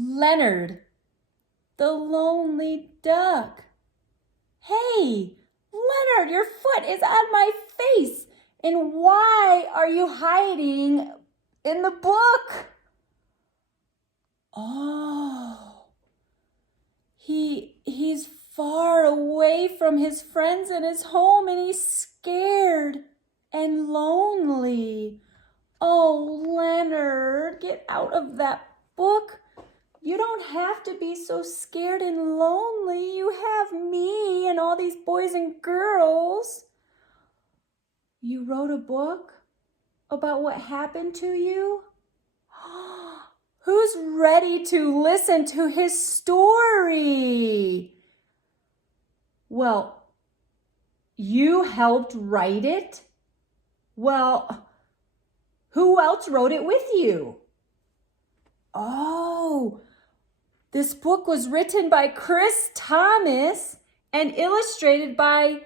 Leonard, the lonely duck. Hey, Leonard, your foot is on my face. And why are you hiding in the book? Oh, he's far away from his friends and his home, and he's scared and lonely. Oh, Leonard, get out of that book. You don't have to be so scared and lonely. You have me and all these boys and girls. You wrote a book about what happened to you? Who's ready to listen to his story? Well, you helped write it? Well, who else wrote it with you? Oh, this book was written by Chris Thomas and illustrated by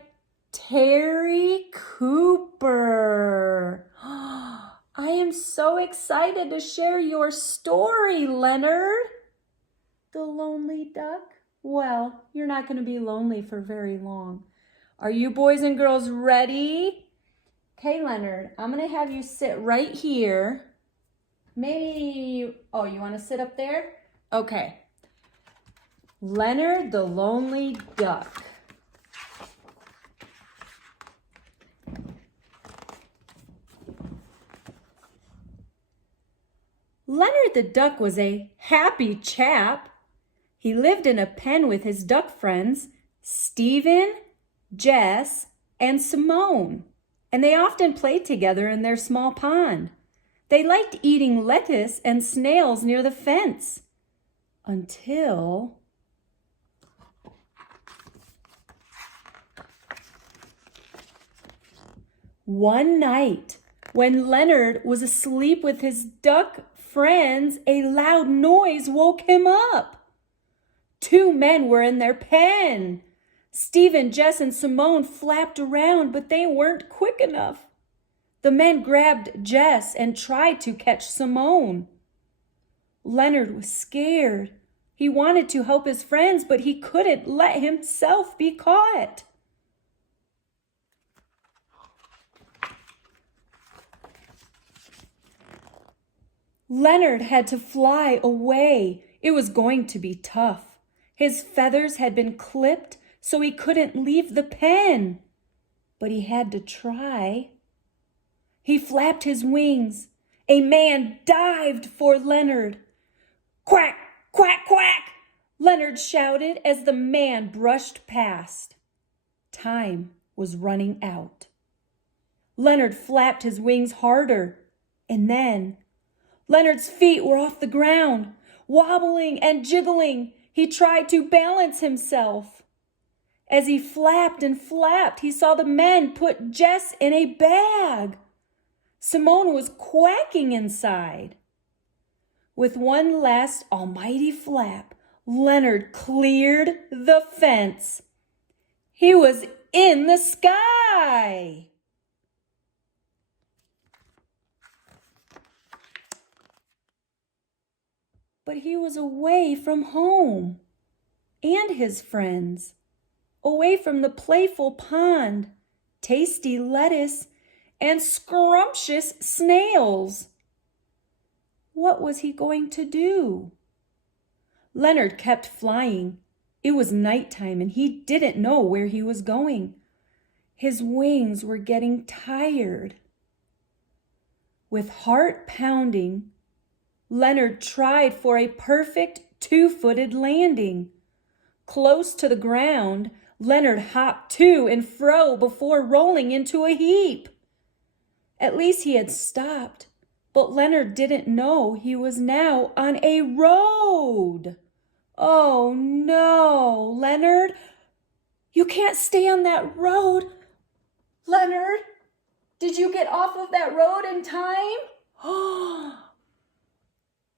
Terry Cooper. I am so excited to share your story, Leonard. The lonely duck? Well, you're not going to be lonely for very long. Are you boys and girls ready? Okay, Leonard, I'm going to have you sit right here. Maybe, oh, you want to sit up there? Okay. Leonard the lonely duck. Leonard the duck was a happy chap. He lived in a pen with his duck friends, Stephen, Jess, and Simone, and they often played together in their small pond. They liked eating lettuce and snails near the fence until one night, when Leonard was asleep with his duck friends, a loud noise woke him up. Two men were in their pen. Stephen, Jess, and Simone flapped around, but they weren't quick enough. The men grabbed Jess and tried to catch Simone. Leonard was scared. He wanted to help his friends, but he couldn't let himself be caught. Leonard had to fly away. It was going to be tough. His feathers had been clipped, so he couldn't leave the pen. But he had to try. He flapped his wings. A man dived for Leonard. Quack, quack, quack, Leonard shouted as the man brushed past. Time was running out. Leonard flapped his wings harder, and then Leonard's feet were off the ground. Wobbling and jiggling, he tried to balance himself. As he flapped and flapped, he saw the men put Jess in a bag. Simone was quacking inside. With one last almighty flap, Leonard cleared the fence. He was in the sky. But he was away from home and his friends, away from the playful pond, tasty lettuce, and scrumptious snails. What was he going to do? Leonard kept flying. It was nighttime and he didn't know where he was going. His wings were getting tired. With heart pounding, Leonard tried for a perfect two-footed landing. Close to the ground, Leonard hopped to and fro before rolling into a heap. At least he had stopped, but Leonard didn't know he was now on a road. Oh no, Leonard, you can't stay on that road. Leonard, did you get off of that road in time?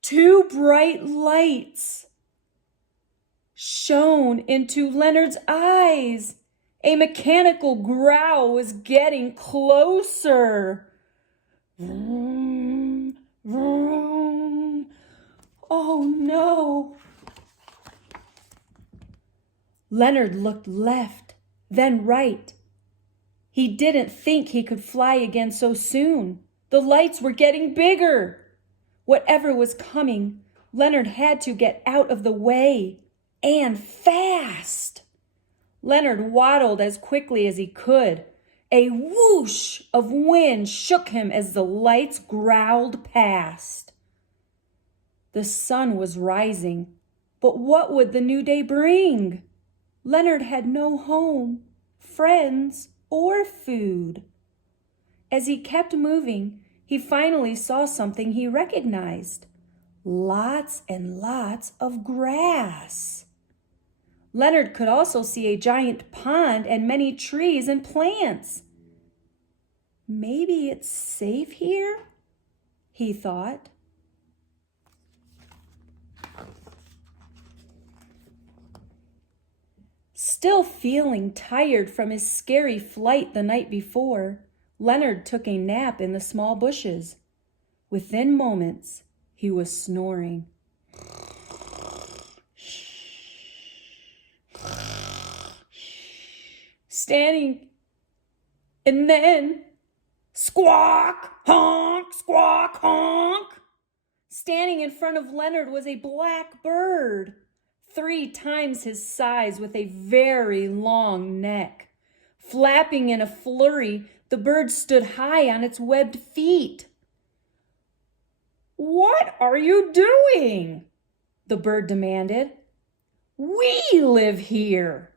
Two bright lights shone into Leonard's eyes. A mechanical growl was getting closer. Vroom, vroom. Oh no! Leonard looked left, then right. He didn't think he could fly again so soon. The lights were getting bigger. Whatever was coming, Leonard had to get out of the way, and fast. Leonard waddled as quickly as he could. A whoosh of wind shook him as the lights growled past. The sun was rising, but what would the new day bring? Leonard had no home, friends, or food. As he kept moving, he finally saw something he recognized. Lots and lots of grass. Leonard could also see a giant pond and many trees and plants. Maybe it's safe here, he thought. Still feeling tired from his scary flight the night before, Leonard took a nap in the small bushes. Within moments, he was snoring. Standing, and then squawk, honk, squawk, honk. Standing in front of Leonard was a black bird, 3 times his size with a very long neck. Flapping in a flurry, the bird stood high on its webbed feet. "What are you doing?" the bird demanded. "We live here."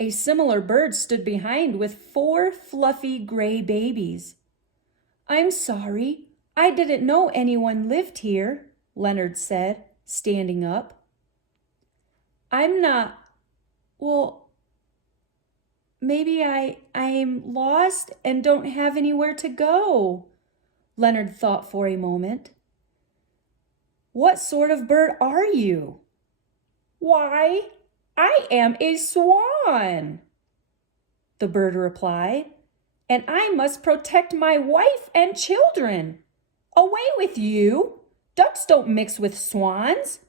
A similar bird stood behind with 4 fluffy gray babies. "I'm sorry, I didn't know anyone lived here," Leonard said, standing up. Maybe I'm lost and don't have anywhere to go," Leonard thought for a moment. "What sort of bird are you?" "Why, I am a swan," the bird replied, "and I must protect my wife and children. Away with you! Ducks don't mix with swans."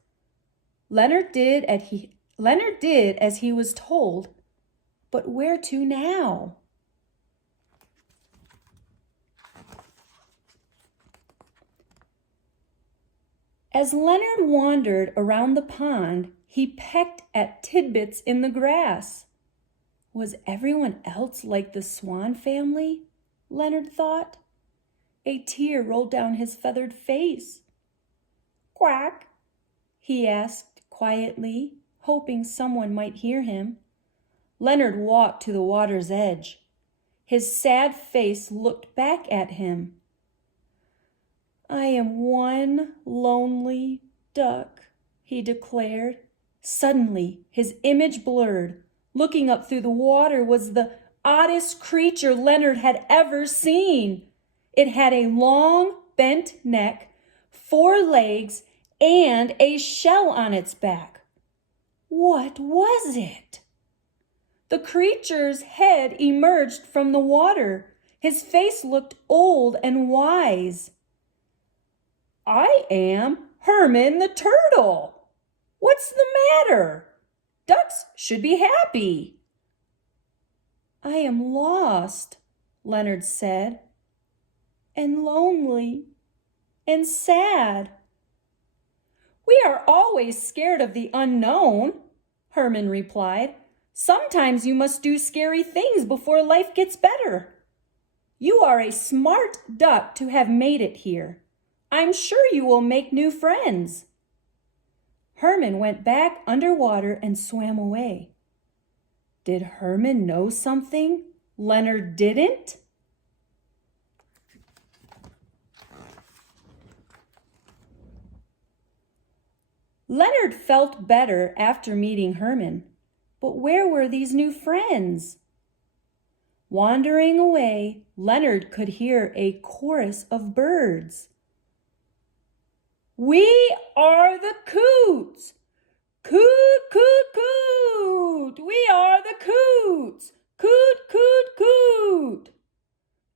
Leonard did as he was told, but where to now? As Leonard wandered around the pond, he pecked at tidbits in the grass. Was everyone else like the swan family? Leonard thought. A tear rolled down his feathered face. "Quack?" he asked quietly, hoping someone might hear him. Leonard walked to the water's edge. His sad face looked back at him. "I am one lonely duck," he declared. Suddenly, his image blurred. Looking up through the water was the oddest creature Leonard had ever seen. It had a long, bent neck, 4 legs, and a shell on its back. What was it? The creature's head emerged from the water. His face looked old and wise. "I am Herman the turtle. What's the matter? Ducks should be happy." "I am lost," Leonard said, "and lonely and sad." "We are always scared of the unknown," Herman replied. "Sometimes you must do scary things before life gets better. You are a smart duck to have made it here. I'm sure you will make new friends." Herman went back underwater and swam away. Did Herman know something Leonard didn't? Leonard felt better after meeting Herman, but where were these new friends? Wandering away, Leonard could hear a chorus of birds. "We are the coots! Coot, coot, coot! We are the coots! Coot, coot, coot!"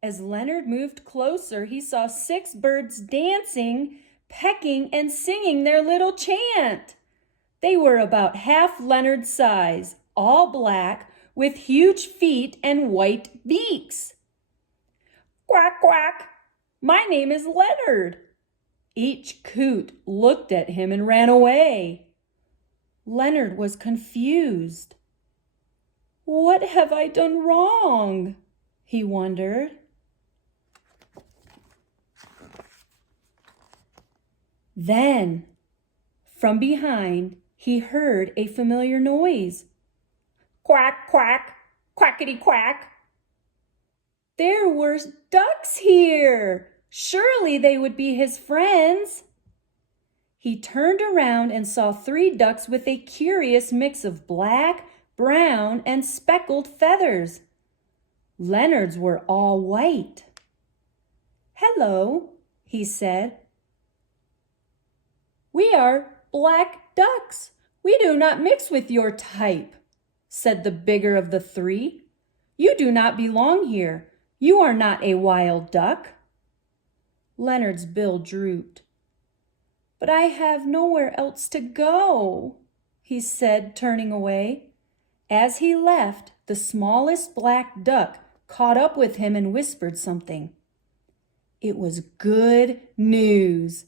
As Leonard moved closer, he saw 6 birds dancing, pecking and singing their little chant. They were about half Leonard's size, all black, with huge feet and white beaks. Quack, quack! My name is Leonard. Each coot looked at him and ran away. Leonard was confused. What have I done wrong? He wondered. Then, from behind, he heard a familiar noise. Quack, quack, quackity quack. There were ducks here. Surely they would be his friends. He turned around and saw 3 ducks with a curious mix of black, brown, and speckled feathers. Leonard's were all white. Hello, he said. We are black ducks. We do not mix with your type, said the bigger of the 3. You do not belong here. You are not a wild duck. Leonard's bill drooped. But I have nowhere else to go, he said, turning away. As he left, the smallest black duck caught up with him and whispered something. It was good news.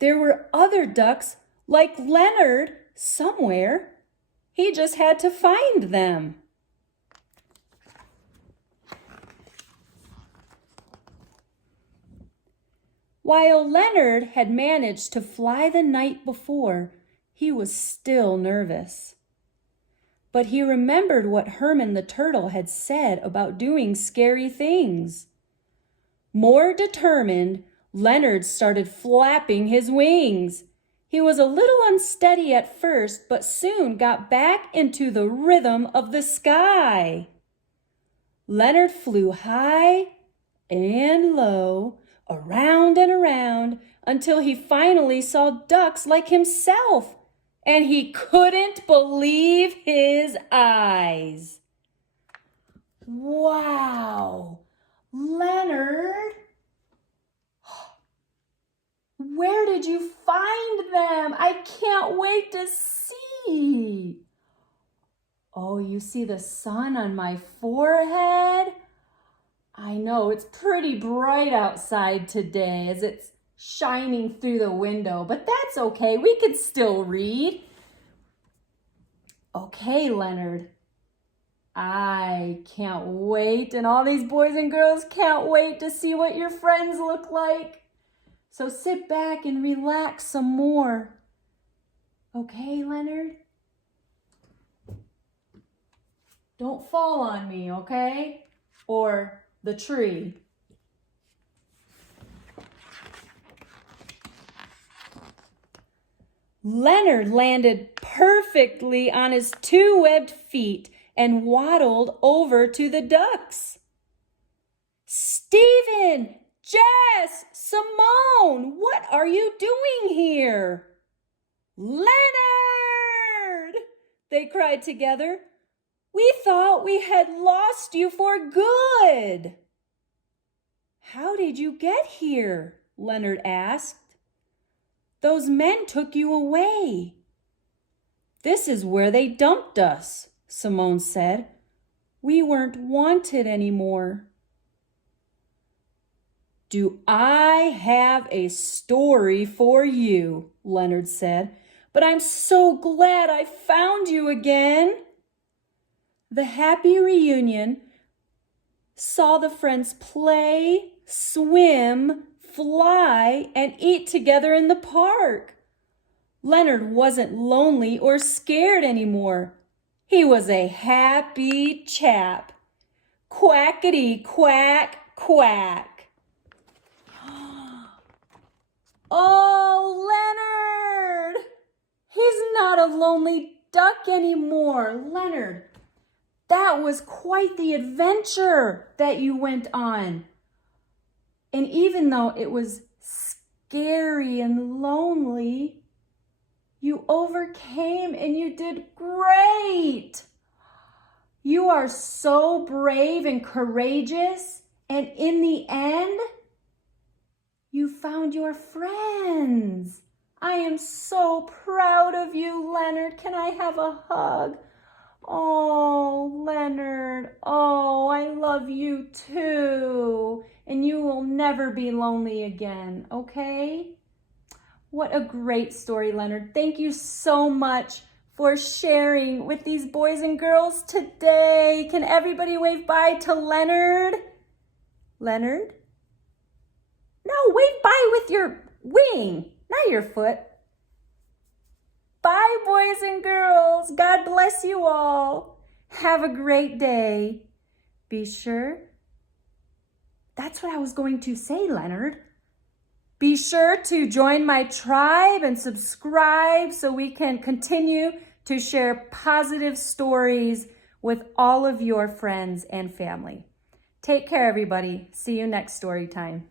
There were other ducks like Leonard somewhere. He just had to find them. While Leonard had managed to fly the night before, he was still nervous. But he remembered what Herman the turtle had said about doing scary things. More determined, Leonard started flapping his wings. He was a little unsteady at first, but soon got back into the rhythm of the sky. Leonard flew high and low, around and around, until he finally saw ducks like himself, and he couldn't believe his eyes. Wow, Leonard! Where did you find them? I can't wait to see. Oh, you see the sun on my forehead? I know it's pretty bright outside today as it's shining through the window, but that's okay. We can still read. Okay, Leonard. I can't wait, and all these boys and girls can't wait to see what your friends look like. So sit back and relax some more. Okay, Leonard? Don't fall on me, okay? Or the tree. Leonard landed perfectly on his 2 webbed feet and waddled over to the ducks. Stephen! Jess! Simone! What are you doing here? Leonard! They cried together. We thought we had lost you for good. How did you get here? Leonard asked. Those men took you away. This is where they dumped us, Simone said. We weren't wanted anymore. Do I have a story for you, Leonard said, but I'm so glad I found you again. The happy reunion saw the friends play, swim, fly, and eat together in the park. Leonard wasn't lonely or scared anymore. He was a happy chap. Quackity quack quack. Oh, Leonard! He's not a lonely duck anymore. Leonard, that was quite the adventure that you went on. And even though it was scary and lonely, you overcame and you did great. You are so brave and courageous. And in the end, You found your friends. I am so proud of you, Leonard. Can I have a hug? Oh, Leonard. Oh, I love you too. And you will never be lonely again, okay? What a great story, Leonard. Thank you so much for sharing with these boys and girls today. Can everybody wave bye to Leonard? Leonard? No, wave bye with your wing, not your foot. Bye, boys and girls. God bless you all. Have a great day. Be sure. That's what I was going to say, Leonard. Be sure to join my tribe and subscribe so we can continue to share positive stories with all of your friends and family. Take care, everybody. See you next story time.